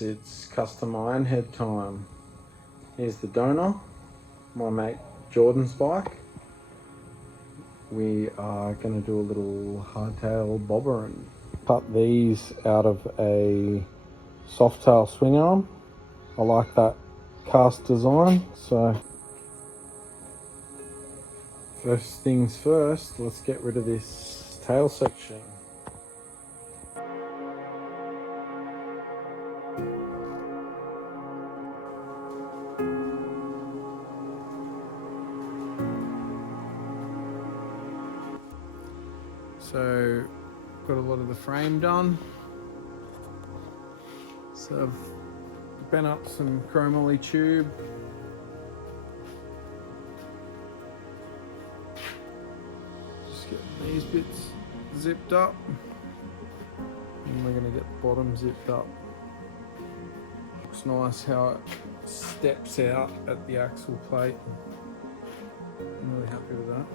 guys, it's custom iron head time. Here's the donor, my mate Jordan's bike. We are going to do a little hardtail bobber and cut these out of a Softail swing arm. I like that cast design, so first things first, let's get rid of this tail section. So, got a lot of the frame done. So I've bent up some chromoly tube. Just get these bits zipped up. And we're gonna get the bottom zipped up. Looks nice how it steps out at the axle plate. I'm really happy with that.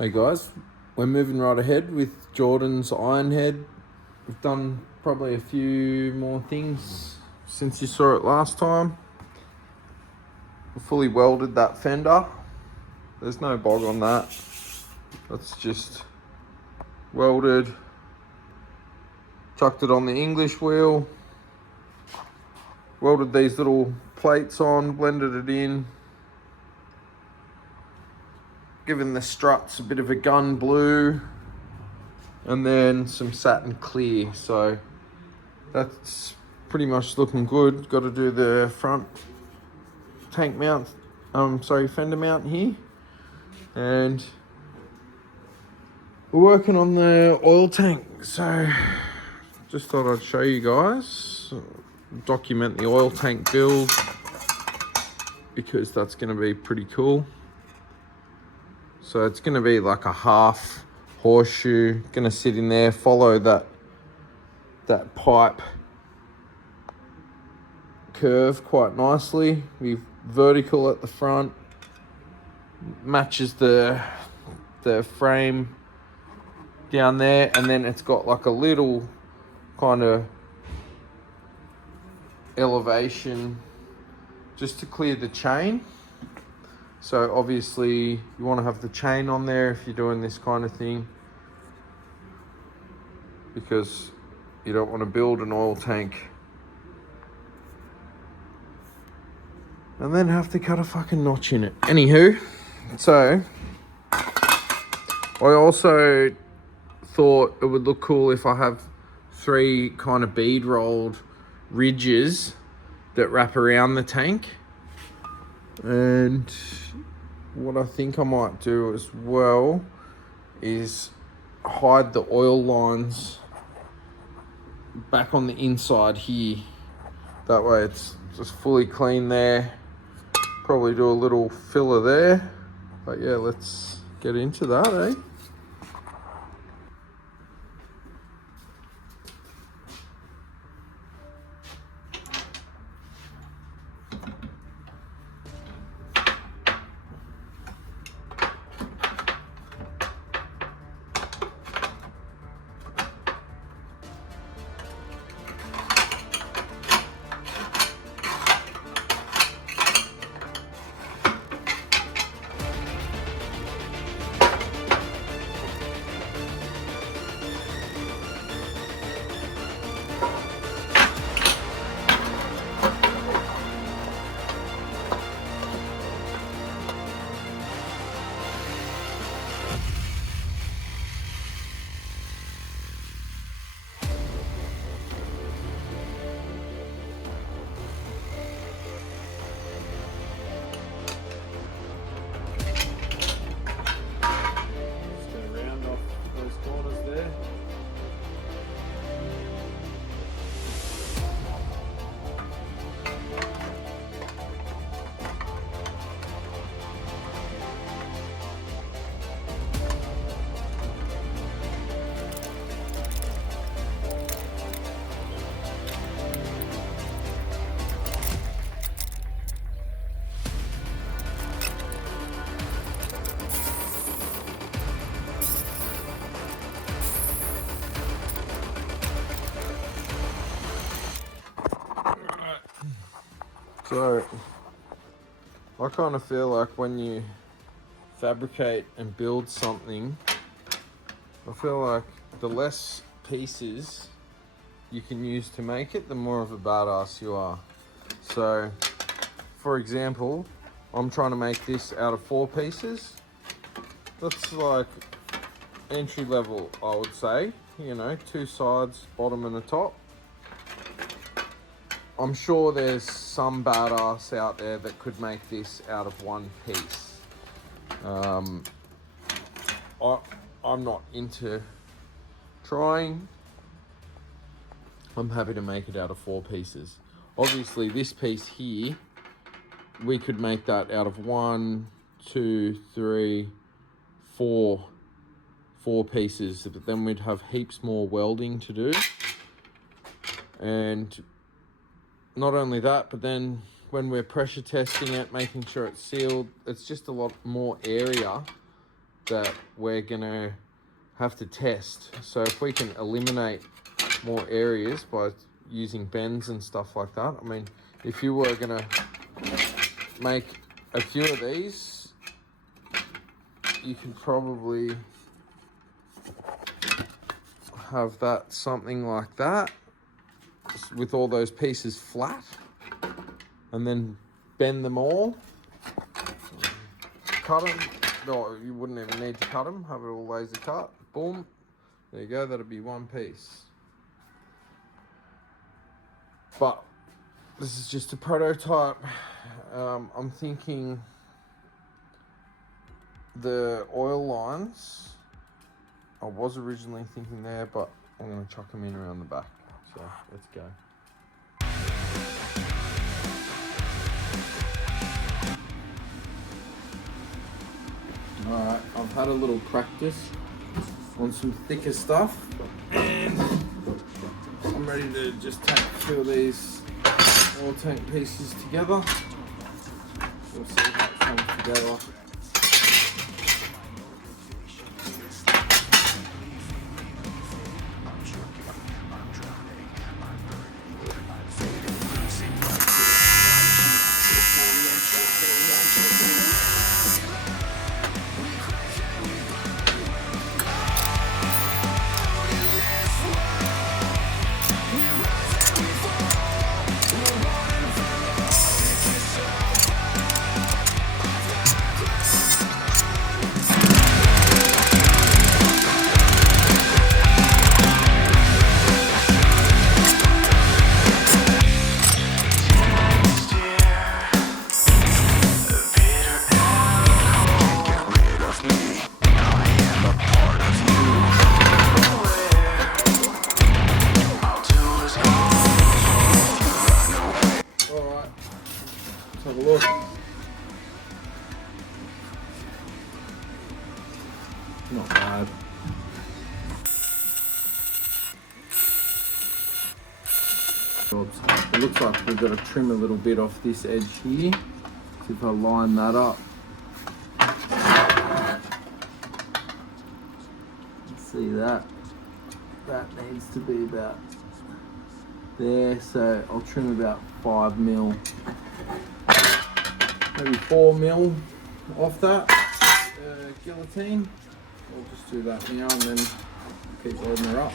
Hey guys, we're moving right ahead with Jordan's IRONHEAD. We've done probably a few more things since you saw it last time. We fully welded that fender. There's no bog on that. That's just welded. Chucked it on the English wheel. Welded these little plates on, blended it in. Given the struts a bit of a gun blue. And then some satin clear. So that's pretty much looking good. Got to do the front tank mount, fender mount here. And we're working on the oil tank. So just thought I'd show you guys, document the oil tank build, because that's going to be pretty cool. So it's going to be like a half horseshoe, going to sit in there, follow that pipe curve quite nicely. We've vertical at the front, matches the frame down there, and then it's got like a little kind of elevation just to clear the chain. So obviously you want to have the chain on there if you're doing this kind of thing, because you don't want to build an oil tank and then have to cut a fucking notch in it. Anywho, so I also thought it would look cool if I have 3 kind of bead rolled ridges that wrap around the tank. And what I think I might do as well is hide the oil lines back on the inside here. That way it's just fully clean there. Probably do a little filler there. But yeah, let's get into that, eh? So I kind of feel like when you fabricate and build something, I feel like the less pieces you can use to make it, the more of a badass you are. So for example, I'm trying to make this out of 4 pieces. That's like entry level, I would say. You know, 2 sides, bottom and the top. I'm sure there's some badass out there that could make this out of 1 piece. I'm not into trying. I'm happy to make it out of 4 pieces. Obviously this piece here, we could make that out of 1, 2, 3, 4 pieces, but then we'd have heaps more welding to do. And not only that, but then when we're pressure testing it, making sure it's sealed, it's just a lot more area that we're gonna have to test. So if we can eliminate more areas by using bends and stuff like that. I mean, if you were gonna make a few of these, you could probably have that something like that with all those pieces flat, and then bend them all, cut them. No, you wouldn't even need to cut them, have it all laser cut, boom, there you go, that'd be one piece. But this is just a prototype. I'm thinking the oil lines, I was originally thinking there, but I'm going to chuck them in around the back. So let's go. Alright, I've had a little practice on some thicker stuff, and I'm ready to just take a few of these oil tank pieces together. We'll see how it comes together. Have a look. Not bad. It looks like we've got to trim a little bit off this edge here. So if I line that up, see that needs to be about there. So I'll trim about 5 mil. Maybe 4 mil off that guillotine. We'll just do that now and then keep loading her up.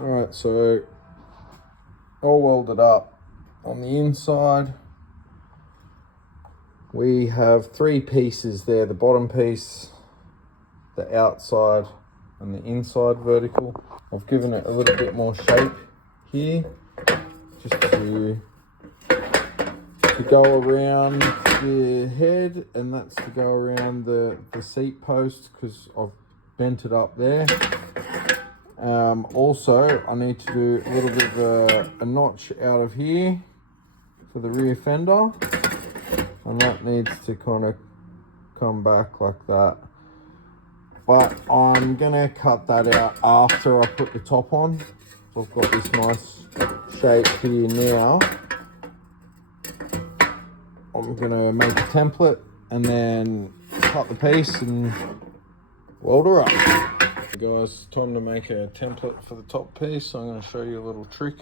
Alright, so all welded up on the inside. We have 3 pieces there, the bottom piece, the outside and the inside vertical. I've given it a little bit more shape here, just to go around the head, and that's to go around the seat post because I've bent it up there. Also, I need to do a little bit of a notch out of here for the rear fender, and that needs to kind of come back like that. But I'm gonna cut that out after I put the top on. So I've got this nice shape here now. I'm gonna make a template and then cut the piece and weld her up. Okay guys, time to make a template for the top piece. So I'm gonna show you a little trick.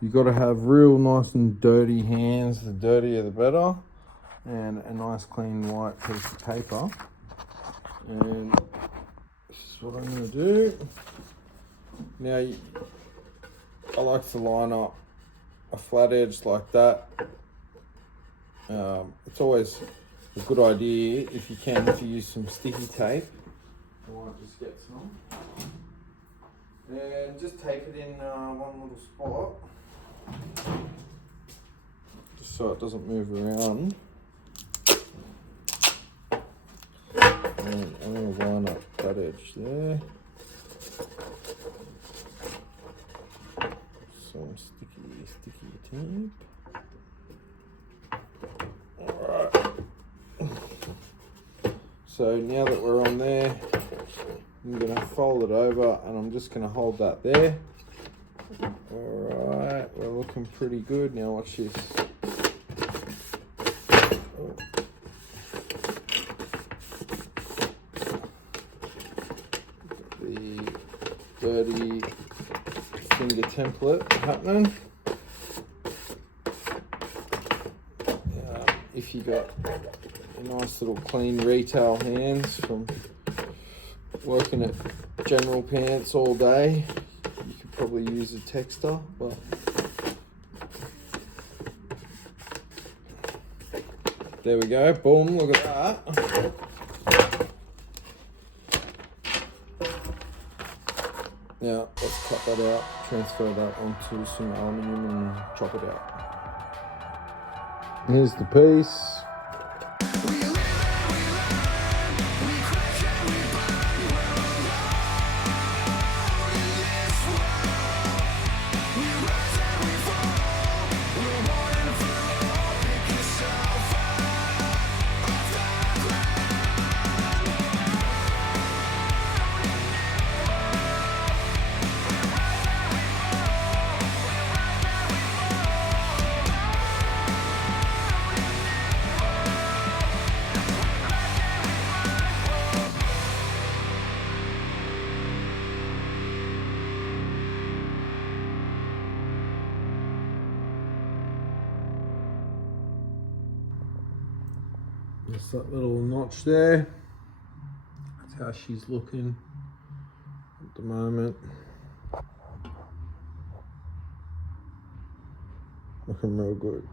You've got to have real nice and dirty hands, the dirtier the better, and a nice clean white piece of paper. And this is what I'm going to do. Now, I like to line up a flat edge like that. It's always a good idea, if you can, to use some sticky tape. I might just get some. And just take it in one little spot, just so it doesn't move around. And I'm going to line up that edge there. Some sticky tape. Alright. So now that we're on there, I'm going to fold it over and I'm just going to hold that there. Alright, we're looking pretty good. Now watch this. Oh. The dirty finger template happening. If you got a nice little clean retail hands from working at general pants all day, you could probably use a texter, but there we go, boom, look at that. Now let's cut that out, transfer that onto some aluminium and chop it out. Here's the piece. Just that little notch there. That's how she's looking at the moment. Looking real good.